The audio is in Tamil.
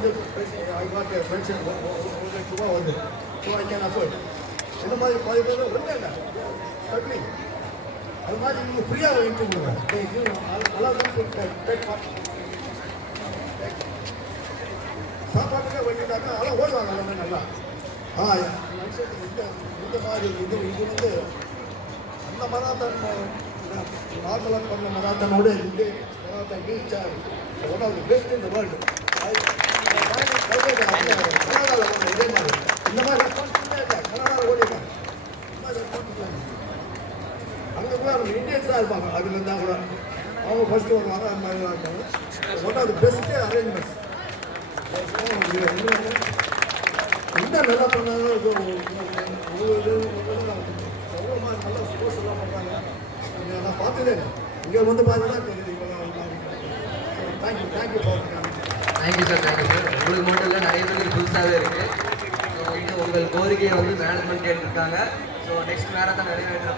வந்து ஐ காட் பென்ஷன் 1 லட்ச ரூபா வருது. So I can afford. இந்த மாதிரி 5 பேர் ஒன்றும் இல்லை ஸ்ட்ரகிளிங். அது மாதிரி நீங்கள் ஃப்ரீயாக இன்ட்ரி கொடுங்க. நல்லா டேக் சாப்பாட்டுக்கே பண்ணிட்டாங்க. அதெல்லாம் ஓடுவாங்க எல்லாமே நல்லா. இந்த மாதிரி இது வந்து அந்த மராத்தான் நார்மலாக பண்ண மராத்தானோட இந்த marathon reach one of the best in the world. கனடாவில் ஒன்று இதே மாதிரி இந்த மாதிரி ரெஸ்பான்சிபிலிட்டியாக இல்லை. கனடாவில் ஓடிடுவாங்க. இந்த மாதிரி ரெஸ்பான்சிபிலிட்டி அங்கே கூட அவங்க இந்தியன்ஸ் தான் இருப்பாங்க. அதில் இருந்தால் கூட அவங்க ஃபஸ்ட்டு வருவாங்க. அந்த மாதிரிலாம் இருப்பாங்க. ஒன் ஆஃப் தி பெஸ்ட்டே அரேஞ்ச்மெண்ட்ஸ். இன்னும் நல்லா பண்ணாலும் எவ்வளோ நல்லா ஸ்போர்ட்ஸ் எல்லாம் பண்ணுறாங்க. நான் பார்த்ததே இல்லை. இங்கே வந்து பார்த்தீங்கன்னா தெரியுது. Thank you for thank you sir. உங்களுக்கு மட்டும் இல்லை, நிறைய பேருக்கு புதுசாகவே இருக்குது. ஸோ வந்து உங்கள் கோரிக்கையை வந்து மேனேஜ்மெண்ட் கேட்டுருக்காங்க. ஸோ நெக்ஸ்ட் மேரத்தான் நிறைவேற்ற